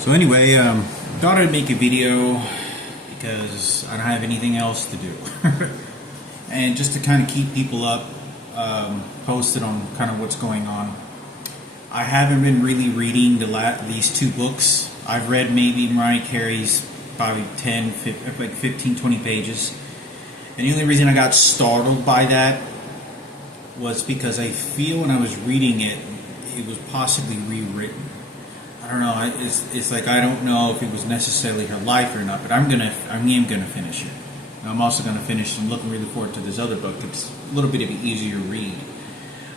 So anyway, thought I'd make a video because I don't have anything else to do. And just to kind of keep people up, posted on kind of what's going on. I haven't been really reading these two books. I've read maybe Mariah Carey's probably 15, 20 pages. And the only reason I got startled by that was because I feel when I was reading it, it was possibly rewritten. I don't know. It's like I don't know if it was necessarily her life or not, but I am gonna finish it. I'm also gonna finish. I'm looking really forward to this other book. It's a little bit of an easier read.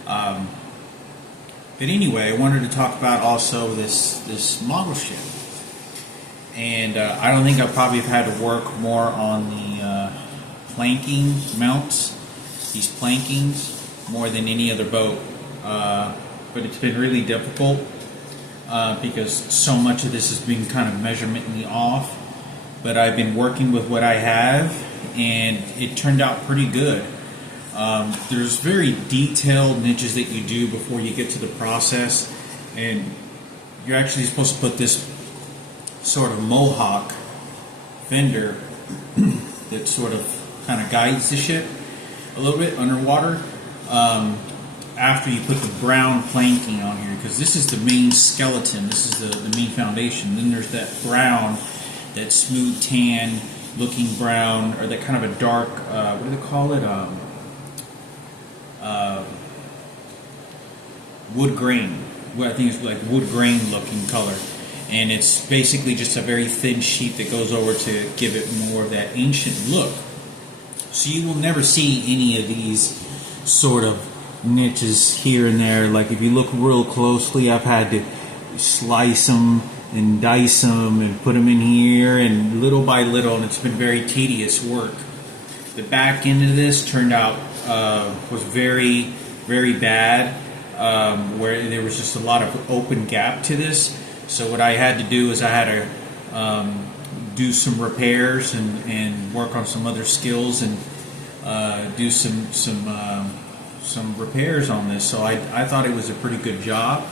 But anyway, I wanted to talk about also this model ship, and I don't think I probably have had to work more on the planking mounts, these plankings, more than any other boat. But it's been really difficult. Because so much of this has been kind of measurementally off, but I've been working with what I have, and it turned out pretty good. There's very detailed niches that you do before you get to the process, and you're actually supposed to put this sort of mohawk fender that sort of kind of guides the ship a little bit underwater. After you put the brown planking on here, because this is the main skeleton, this is the main foundation. Then there's that brown, that smooth tan looking brown, or that kind of a dark, what do they call it? Wood grain. Well, I think it's like wood grain looking color. And it's basically just a very thin sheet that goes over to give it more of that ancient look. So you will never see any of these sort of niches here and there. Like if you look real closely, I've had to slice them and dice them and put them in here, and little by little, and it's been very tedious work. The back end of this turned out was very, very bad, where there was just a lot of open gap to this. So what I had to do is I had to do some repairs and work on some other skills and do some repairs on this. So I thought it was a pretty good job.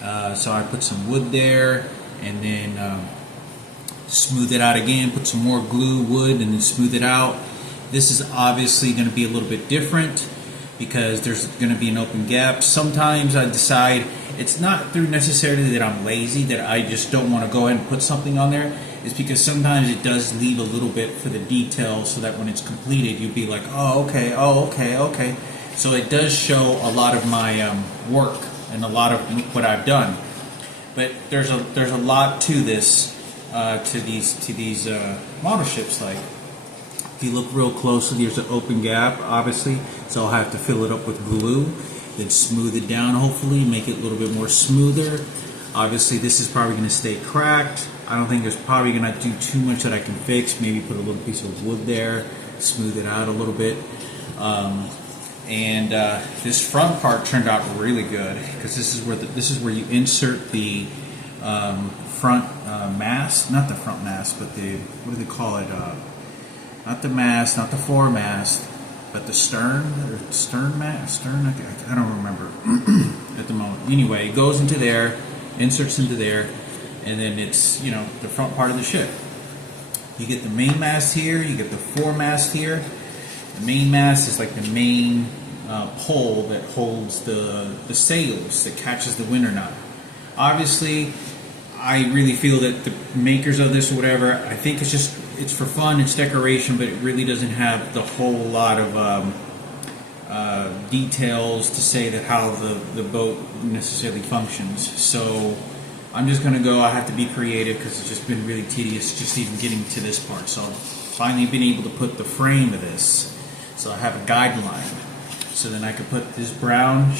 So I put some wood there, and then smooth it out again, put some more glue, wood, and then smooth it out. This is obviously going to be a little bit different because there's going to be an open gap. Sometimes I decide it's not through necessarily that I'm lazy, that I just don't want to go ahead and put something on there. It's because sometimes it does leave a little bit for the detail, so that when it's completed, you'll be like, oh, okay. So it does show a lot of my work and a lot of what I've done. But there's a lot to this, to these model ships. Like if you look real closely, there's an open gap, obviously. So I'll have to fill it up with glue, then smooth it down, hopefully make it a little bit more smoother. Obviously, this is probably going to stay cracked. I don't think there's probably going to do too much that I can fix. Maybe put a little piece of wood there, smooth it out a little bit. And this front part turned out really good, because this is where you insert the front mast, not the front mast, but the, what do they call it? Not the mast, not the foremast, but the stern mast. I don't remember at the moment. Anyway, it goes into there, inserts into there, and then it's, you know, the front part of the ship. You get the main mast here, you get the foremast here. The main mast is like the main pole that holds the sails, that catches the wind or not. Obviously, I really feel that the makers of this or whatever, I think it's for fun, it's decoration, but it really doesn't have the whole lot of details to say that how the boat necessarily functions. So I'm just going to go, I have to be creative because it's just been really tedious just even getting to this part. So I've finally been able to put the frame of this. So I have a guideline. So then I could put this brown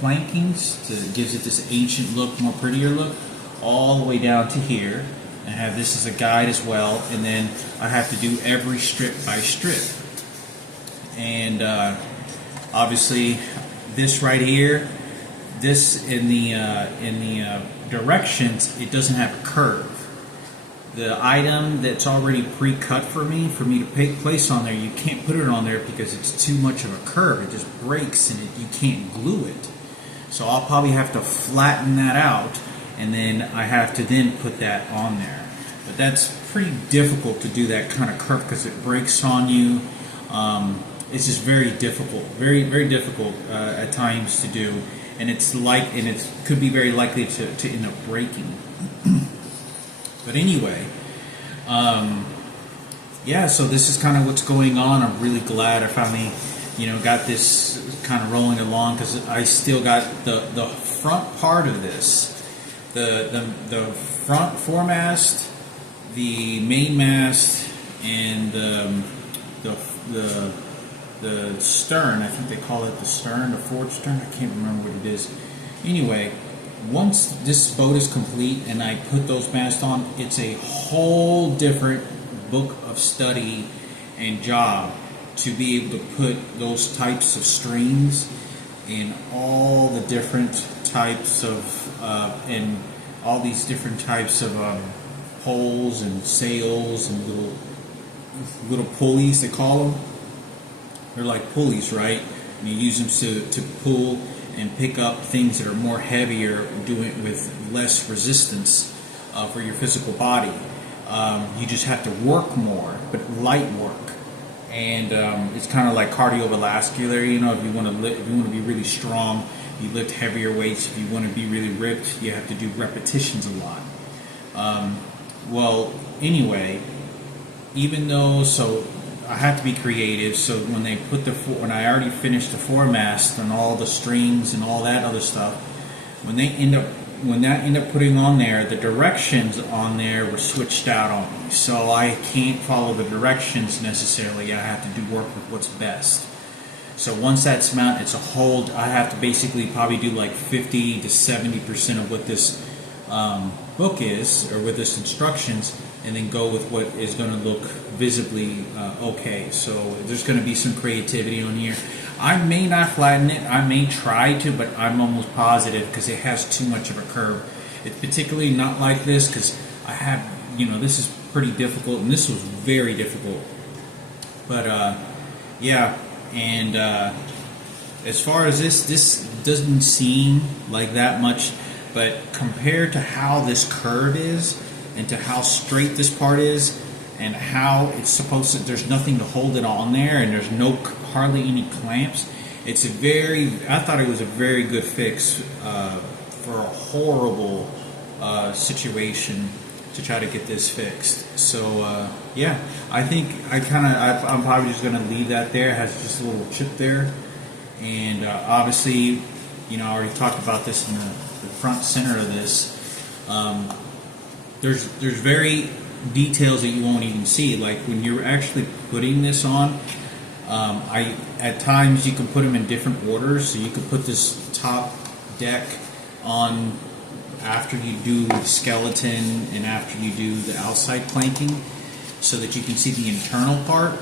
plankings that gives it this ancient look, more prettier look, all the way down to here. And have this as a guide as well. And then I have to do every strip by strip. And obviously this right here, this in the directions, it doesn't have a curve. The item that's already pre-cut for me to place on there, you can't put it on there because it's too much of a curve. It just breaks and you can't glue it. So I'll probably have to flatten that out and then I have to then put that on there. But that's pretty difficult to do that kind of curve because it breaks on you. It's just very difficult, very very difficult at times to do, and it could be very likely to end up breaking. But anyway, yeah. So this is kind of what's going on. I'm really glad I finally, got this kind of rolling along because I still got the front part of this, the front foremast, the main mast, and the stern. I think they call it the stern, the forward stern. I can't remember what it is. Anyway, once this boat is complete and I put those masts on, it's a whole different book of study and job to be able to put those types of strings in all the different types of and all these different types of poles and sails and little pulleys, they call them. They're like pulleys, right? And you use them to pull and pick up things that are more heavier, doing it with less resistance for your physical body. You just have to work more, but light work. And it's kind of like cardiovascular. If you want to be really strong, you lift heavier weights. If you want to be really ripped, you have to do repetitions a lot. Well, anyway, so I have to be creative. So when they put when I already finished the foremast and all the strings and all that other stuff, when that ended up putting on there, the directions on there were switched out on me. So I can't follow the directions necessarily. I have to do work with what's best. So once that's mounted, I have to basically probably do like 50 to 70% of what this book is, or with this instructions, and then go with what is going to look visibly okay. So there's going to be some creativity on here. I may not flatten it. I may try to, but I'm almost positive because it has too much of a curve. It's particularly not like this because I have, this is pretty difficult, and this was very difficult. But yeah, and as far as this doesn't seem like that much, but compared to how this curve is and to how straight this part is and how it's supposed to, there's nothing to hold it on there and there's hardly any clamps. I thought it was a very good fix for a horrible situation to try to get this fixed. So yeah, I think I'm probably just going to leave that there. It has just a little chip there, and obviously, I already talked about this in the front center of this. There's very details that you won't even see, like when you're actually putting this on. At times you can put them in different orders, so you can put this top deck on after you do the skeleton and after you do the outside planking, so that you can see the internal part,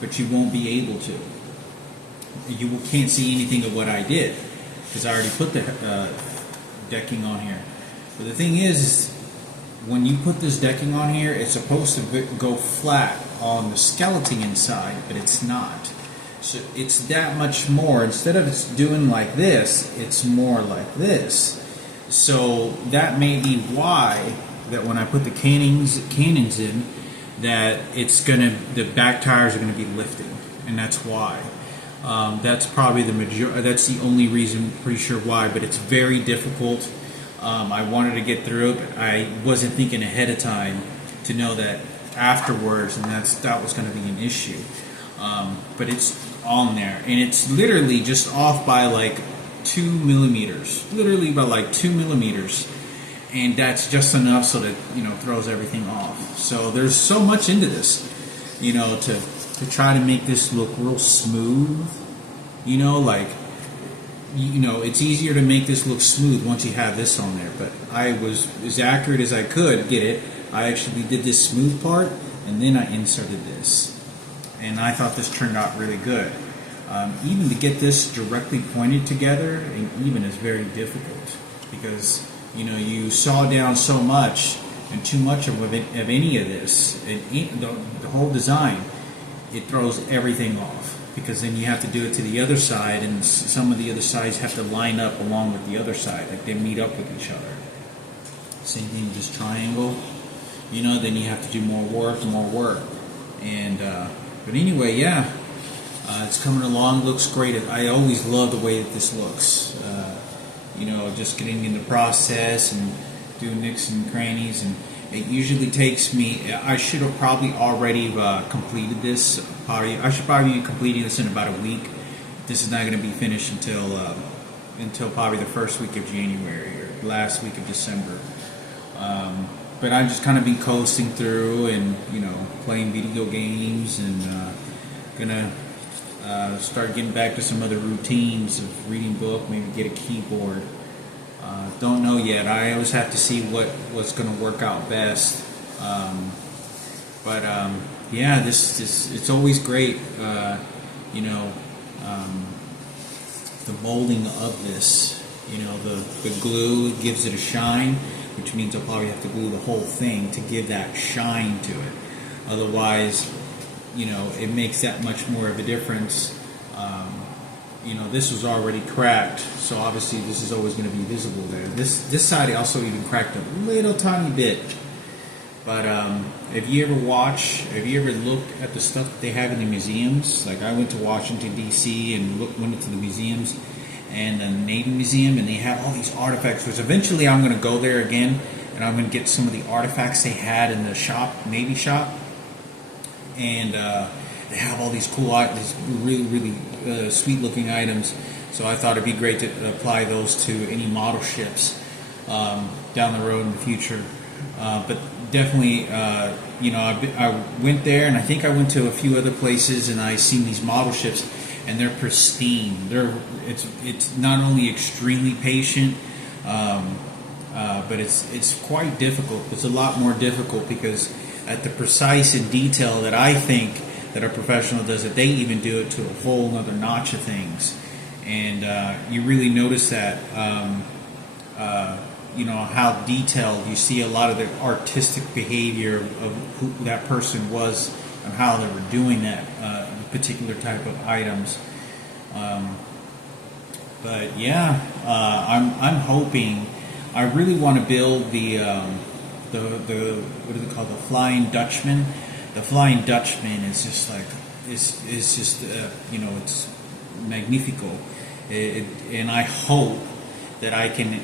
but you won't be able to. You can't see anything of what I did because I already put the decking on here. But the thing is, when you put this decking on here, it's supposed to go flat on the skeleton inside, but it's not. So it's that much more. Instead of it's doing like this, it's more like this. So that may be why that when I put the cannons in, that the back tires are gonna be lifting, and that's why. That's probably that's the only reason. Pretty sure why, but it's very difficult. I wanted to get through it, but I wasn't thinking ahead of time to know that afterwards, and that was going to be an issue. But it's on there, and it's literally just off by like 2 millimeters, literally by like 2 millimeters, and that's just enough so that throws everything off. So there's so much into this, to try to make this look real smooth. It's easier to make this look smooth once you have this on there, but I was as accurate as I could get it. I actually did this smooth part, and then I inserted this, and I thought this turned out really good. Even to get this directly pointed together, and even is very difficult because you saw down so much and too much of any of this, and the whole design, it throws everything off. Because then you have to do it to the other side, and some of the other sides have to line up along with the other side, like they meet up with each other. Same thing, just triangle. Then you have to do more work. And but anyway, yeah, it's coming along. Looks great. I always love the way that this looks. Just getting in the process and doing nicks and crannies, and it usually takes me. I should have probably already completed this. I should probably be completing this in about a week. This is not going to be finished until probably the first week of January or last week of December. But I've just kind of been coasting through and playing video games, and gonna start getting back to some other routines of reading book, maybe get a keyboard. Don't know yet. I always have to see what's going to work out best. But yeah, this it's always great. The molding of this, the glue gives it a shine, which means I'll probably have to glue the whole thing to give that shine to it. Otherwise, it makes that much more of a difference. This was already cracked, so obviously this is always going to be visible there. This side also even cracked a little tiny bit. But if you ever look at the stuff that they have in the museums, like I went to Washington D.C. and went into the museums and the Navy Museum, and they have all these artifacts. Which eventually I'm going to go there again, and I'm going to get some of the artifacts they had in the Navy shop, and they have all these cool, these really, really sweet-looking items. So I thought it'd be great to apply those to any model ships down the road in the future. But definitely, I went there, and I think I went to a few other places, and I seen these model ships, and they're pristine. It's not only extremely patient, but it's quite difficult. It's a lot more difficult because at the precise and detail that I think that a professional does it, they even do it to a whole other notch of things, and you really notice that. How detailed you see a lot of the artistic behavior of who that person was and how they were doing that particular type of items. But yeah, I'm hoping. I really want to build the what is it called, the Flying Dutchman. The Flying Dutchman is just like it's just it's magnifico, and I hope that I can,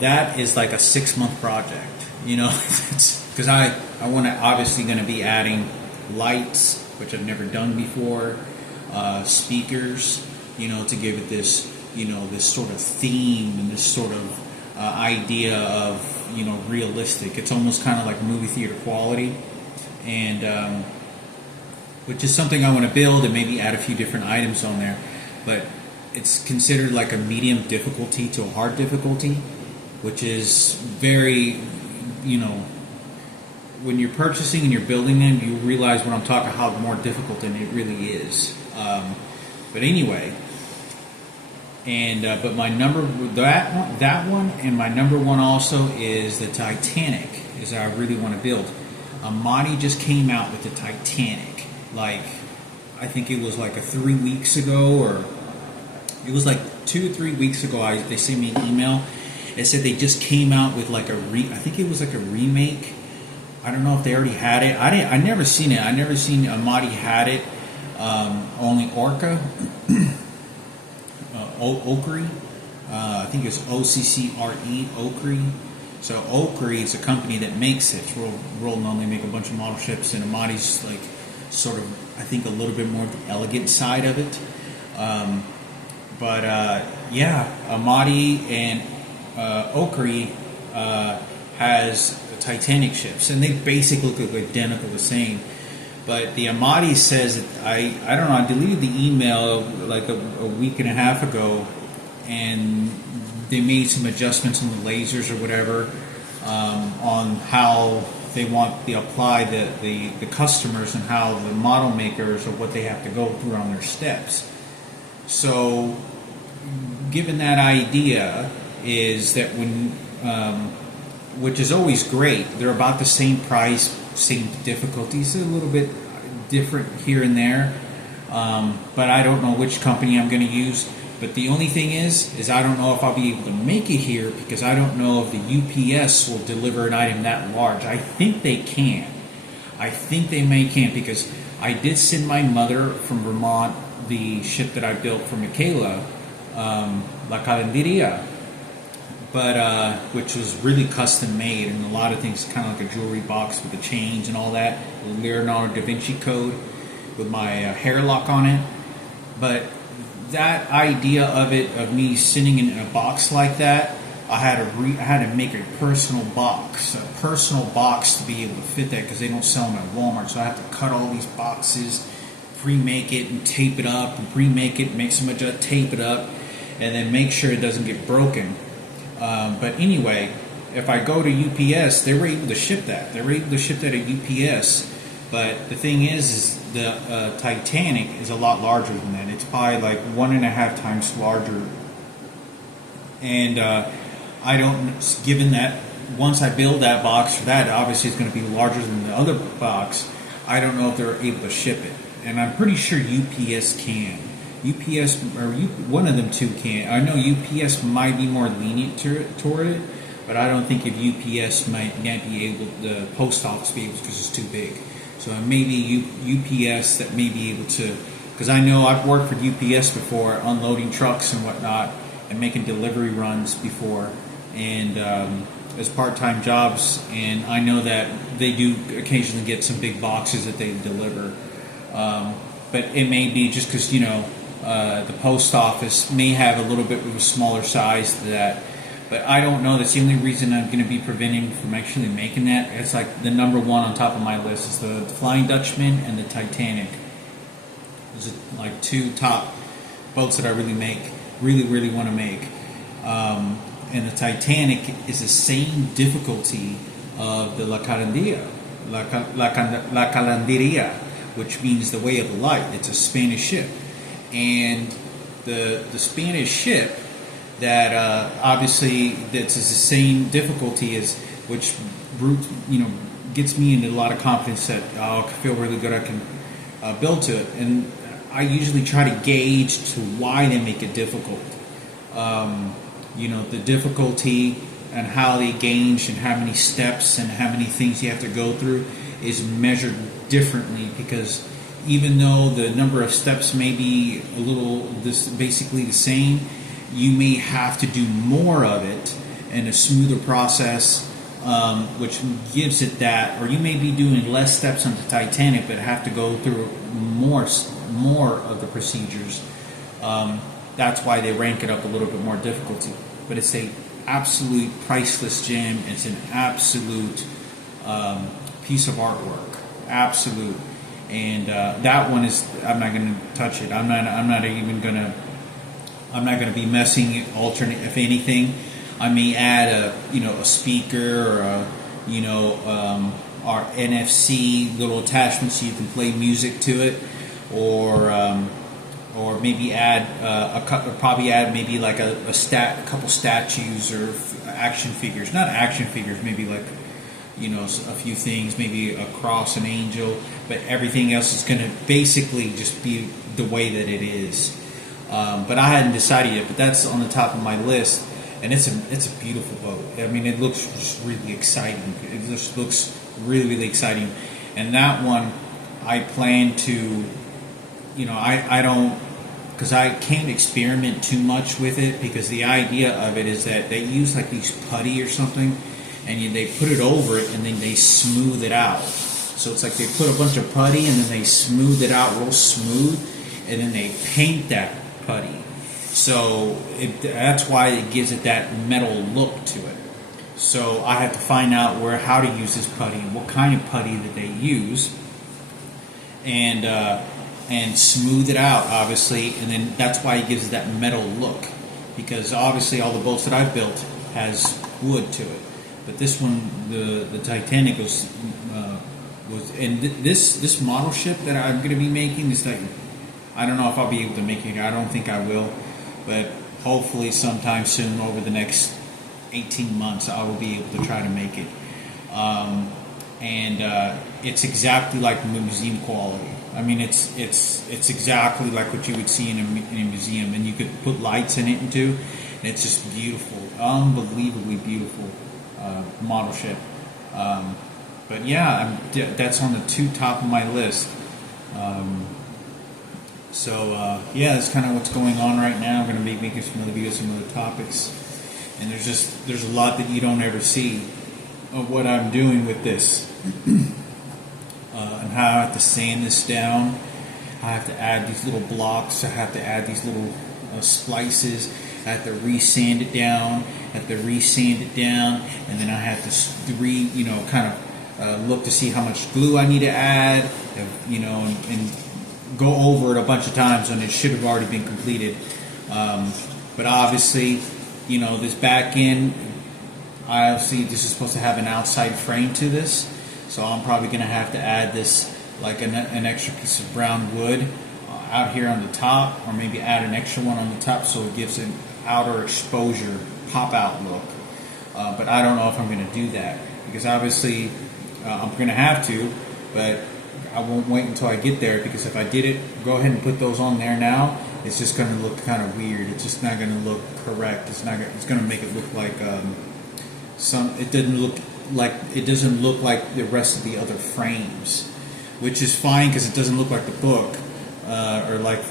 that is like a 6-month project, because I want to obviously going to be adding lights, which I've never done before, speakers, to give it this, this sort of theme and this sort of idea of, realistic. It's almost kind of like movie theater quality, and which is something I want to build and maybe add a few different items on there, but it's considered like a medium difficulty to a hard difficulty, which is very, when you're purchasing and you're building them, you realize when I'm talking how more difficult than it really is. But anyway, and but my that one, and my number one also is the Titanic. Is that I really want to build. Amati just came out with the Titanic. Like, I think it was like 3 weeks ago, or it was like 2 or 3 weeks ago. They sent me an email. It said they just came out with like I think it was like a remake. I don't know if they already had it. I never seen it. I never seen Amati had it. Only Orca, Okri. I think it's OCCRE, Okri. So Okri is a company that makes it. It's real known. They make a bunch of model ships, and Amati's like sort of, I think, a little bit more the elegant side of it. But yeah, Amati and Okri has Titanic ships, and they basically look identical, the same. But the Amati says that I don't know. I deleted the email like a week and a half ago, and they made some adjustments on the lasers or whatever on how they want to apply the customers and how the model makers or what they have to go through on their steps. So, given that idea, is that when, which is always great, they're about the same price, same difficulties, a little bit different here and there, but I don't know which company I'm going to use. But the only thing is I don't know if I'll be able to make it here because I don't know if the UPS will deliver an item that large. I think they can. I think they can because I did send my mother from Vermont the ship that I built for Michaela, La Calenderia, but which was really custom made and a lot of things, kind of like a jewelry box with the chains and all that, the Leonardo da Vinci Code with my hair lock on it. But that idea of me sitting in a box like that, I had to make a personal box to be able to fit that because they don't sell them at Walmart. So I have to cut all these boxes, pre-make it and tape it up, and pre-make it, make some adjust, tape it up, and then make sure it doesn't get broken. But anyway, if I go to UPS, they were able to ship that. They were able to ship that at UPS. But the thing is the Titanic is a lot larger than that. It's probably like 1.5 times larger. And I don't, given that once I build that box for that, obviously it's going to be larger than the other box. I don't know if they're able to ship it. And I'm pretty sure UPS can. UPS, or one of them two can. I know UPS might be more lenient toward it, but I don't think if UPS might be able, the post office be able, because it's too big. So maybe UPS that may be able to, because I know I've worked for UPS before, unloading trucks and whatnot, and making delivery runs before, and as part-time jobs, and I know that they do occasionally get some big boxes that they deliver. But it may be just because, the post office may have a little bit of a smaller size to that. But I don't know. That's the only reason I'm going to be preventing from actually making that. It's like the number one on top of my list is the Flying Dutchman and the Titanic. Those are like two top boats that I really want to make. And the Titanic is the same difficulty of the La Calenderia, which means the way of the light. It's a Spanish ship, and the Spanish ship that obviously that's the same difficulty as, which gets me into a lot of confidence that I feel really good I can build to it. And I usually try to gauge to why they make it difficult. The difficulty and how they gauge and how many steps and how many things you have to go through is measured differently, because even though the number of steps may be basically the same, you may have to do more of it and a smoother process, which gives it that, or you may be doing less steps on the Titanic but have to go through more of the procedures. That's why they rank it up a little bit more difficulty. But it's a absolute priceless gem. It's an absolute piece of artwork. Absolute. And that one is, I'm not going to touch it. I'm not going to be messing it. Alternate, if anything, I may add a speaker or our NFC little attachment so you can play music to it, or maybe add maybe like a couple statues or action figures. Not action figures, maybe like a few things, maybe a cross, an angel, but everything else is going to basically just be the way that it is. But I hadn't decided yet, but that's on the top of my list, and it's a beautiful boat. I mean, it looks just really exciting. It just looks really exciting, and that one I plan to. I don't, because I can't experiment too much with it, because the idea of it is that they use like these putty or something, and they put it over it and then they smooth it out. So it's like they put a bunch of putty and then they smooth it out real smooth, and then they paint that putty. So that's why it gives it that metal look to it. So I have to find out how to use this putty and what kind of putty that they use, and smooth it out, obviously, and then that's why it gives it that metal look, because obviously all the boats that I've built has wood to it, but this one, the Titanic was and this model ship that I'm going to be making is like, I don't know if I'll be able to make it. I don't think I will, but hopefully sometime soon, over the next 18 months, I will be able to try to make it. And it's exactly like museum quality. I mean, it's exactly like what you would see in a museum, and you could put lights in it too. And it's just beautiful, unbelievably beautiful model ship. But yeah, that's on the top of my list. Um, yeah, that's kind of what's going on right now. I'm going to be making some other videos, some other topics, and there's a lot that you don't ever see of what I'm doing with this, and how I have to sand this down. I have to add these little blocks. I have to add these little splices. I have to re-sand it down. I have to re-sand it down, and then I have to kind of look to see how much glue I need to add, and go over it a bunch of times when it should have already been completed. But obviously, this back end, obviously this is supposed to have an outside frame to this, so I'm probably going to have to add this, like an extra piece of brown wood out here on the top, or maybe add an extra one on the top so it gives an outer exposure pop out look. But I don't know if I'm going to do that, because obviously I'm going to have to, but I won't wait until I get there, because if I did it, go ahead and put those on there now, it's just going to look kind of weird. It's just not going to look correct. It's going to make it look like it doesn't look like the rest of the other frames, which is fine because it doesn't look like the book or like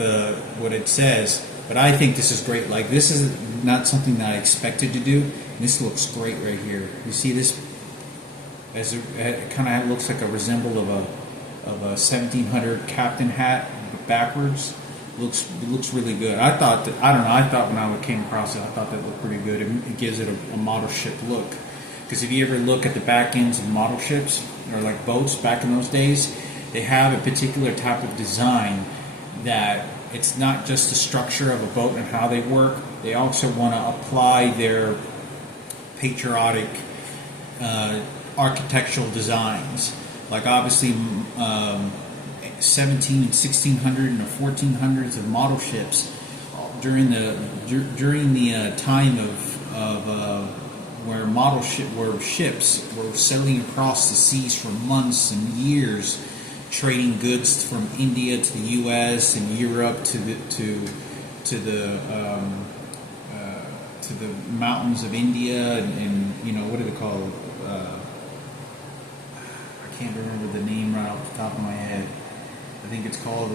what it says. But I think this is great. Like, this is not something that I expected to do. And this looks great right here. You see this? It kind of looks like a resemble of a 1700 captain hat backwards. It looks really good. I thought when I came across it, I thought that looked pretty good. It gives it a model ship look. Because if you ever look at the back ends of model ships, or like boats back in those days, they have a particular type of design that it's not just the structure of a boat and how they work. They also want to apply their patriotic architectural designs. Like, obviously 17 and 1600 and the 1400s of model ships during the time of where ships were sailing across the seas for months and years, trading goods from India to the U.S. and Europe to the mountains of India, and what do they call it? I can't remember the name right off the top of my head. I think it's called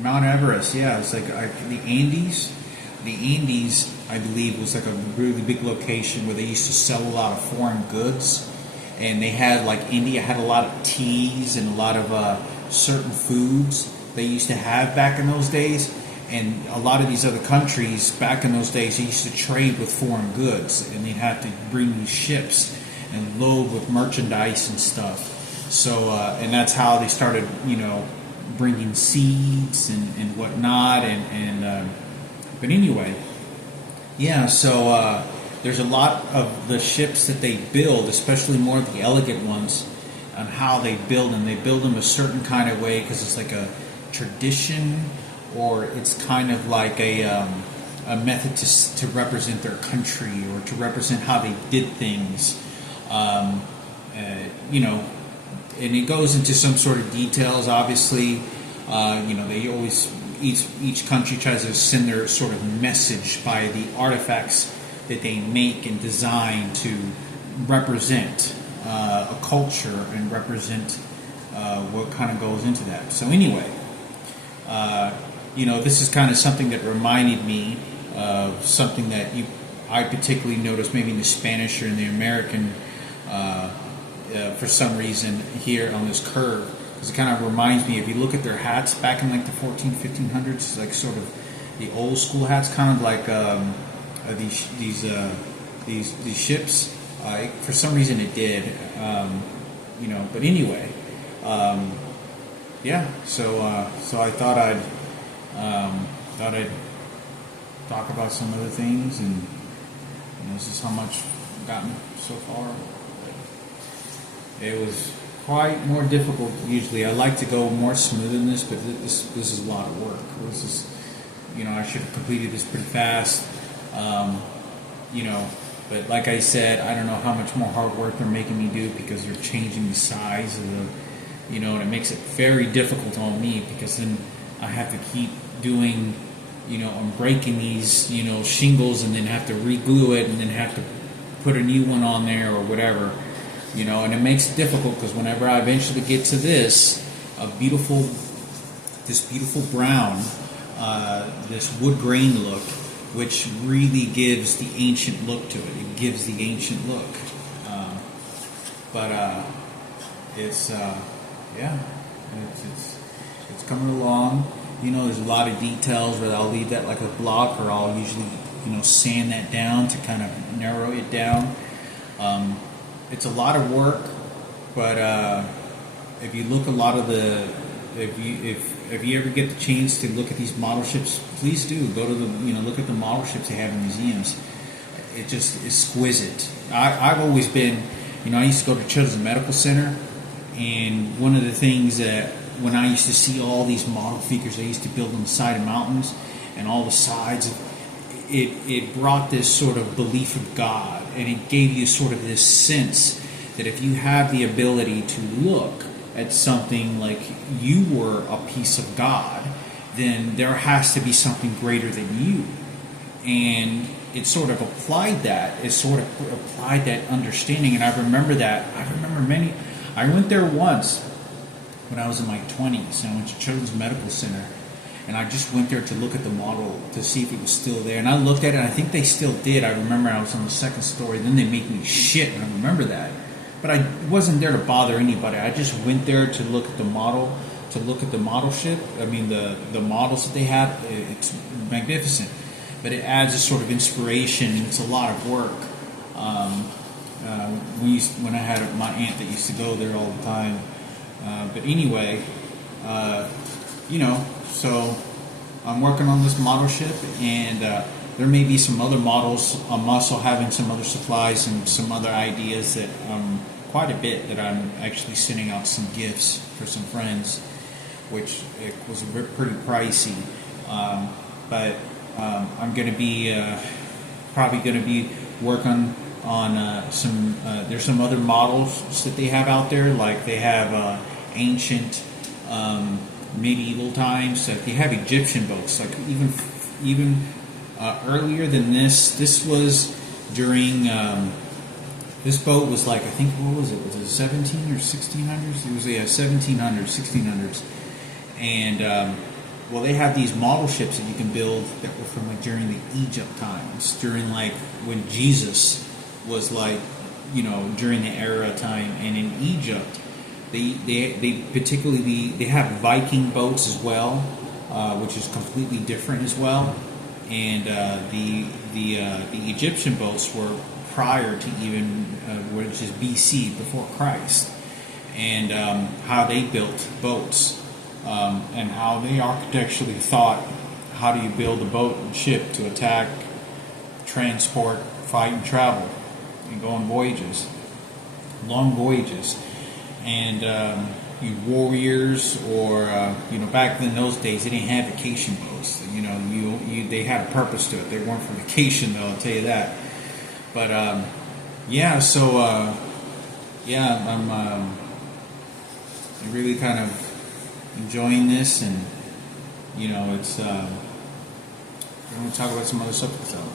Mount Everest. Yeah, it's like the Andes. The Andes, I believe, was like a really big location where they used to sell a lot of foreign goods. And they had, like, India had a lot of teas and a lot of certain foods they used to have back in those days. And a lot of these other countries back in those days, they used to trade with foreign goods. And they'd have to bring these ships and load with merchandise and stuff. So, and that's how they started, bringing seeds and whatnot. But anyway, yeah, so there's a lot of the ships that they build, especially more of the elegant ones, on how they build them. They build them a certain kind of way because it's like a tradition, or it's kind of like a method to represent their country, or to represent how they did things. And it goes into some sort of details. Obviously, they always each country tries to send their sort of message by the artifacts that they make and design to represent a culture and represent what kind of goes into that. So anyway, this is kind of something that reminded me of something that I particularly noticed maybe in the Spanish or in the American for some reason here on this curve. Because it kind of reminds me, if you look at their hats back in like the 1500s, it's like sort of the old school hats, kind of like these ships. For some reason it did, But anyway, yeah. So I thought I'd talk about some other things, and this is how much I've gotten so far. It was quite more difficult usually. I like to go more smooth than this, but this is a lot of work. This is, I should have completed this pretty fast. But like I said, I don't know how much more hard work they're making me do, because they're changing the size and it makes it very difficult on me because then I have to keep doing, I'm breaking these, shingles and then have to re-glue it and then have to put a new one on there or whatever, and it makes it difficult because whenever I eventually get to this beautiful brown, this wood grain look, which really gives the ancient look to it. It gives the ancient look. But it's it's coming along. There's a lot of details, but I'll leave that like a block, or I'll usually sand that down to kind of narrow it down. It's a lot of work, but if you look if you ever get the chance to look at these model ships, please do go to look at the model ships they have in museums. It's just exquisite. I've always been, I used to go to Children's Medical Center, and one of the things that when I used to see all these model figures they used to build on the side of mountains and all the sides, it brought this sort of belief of God, and it gave you sort of this sense that if you have the ability to look at something like you were a piece of God, then there has to be something greater than you. And it sort of applied that. It sort of applied that understanding. And I remember that. I went there once when I was in my 20s. I went to Children's Medical Center. And I just went there to look at the model to see if it was still there. And I looked at it, and I think they still did. I remember I was on the second story. Then they made me shit, and I remember that. But I wasn't there to bother anybody. I just went there to look at the model, ship. I mean, the models that they have, it's magnificent. But it adds a sort of inspiration, and it's a lot of work. When I had my aunt that used to go there all the time. But anyway, so I'm working on this model ship, and there may be some other models. I'm also having some other supplies and some other ideas that quite a bit that I'm actually sending out some gifts for some friends, which it was pretty pricey. But I'm going to be probably going to be working on some. There's some other models that they have out there, like they have ancient, medieval times. Like they have Egyptian boats, like even earlier than this. This was during. This boat was like, I think, what was it? Was it 17 or 1600s? It was 1700s, 1600s, and well, they have these model ships that you can build that were from like during the Egypt times, during like when Jesus was like, during the era time, and in Egypt, they particularly they have Viking boats as well, which is completely different as well, and the Egyptian boats were prior to even which is BC, before Christ, and how they built boats, and how they architecturally thought, how do you build a boat and ship to attack, transport, fight, and travel, and go on voyages, long voyages, and you warriors, or back in those days they didn't have vacation boats. They had a purpose to it. They weren't for vacation, though, I'll tell you that. But I'm really kind of enjoying this, and it's. I'm going to talk about some other subjects though.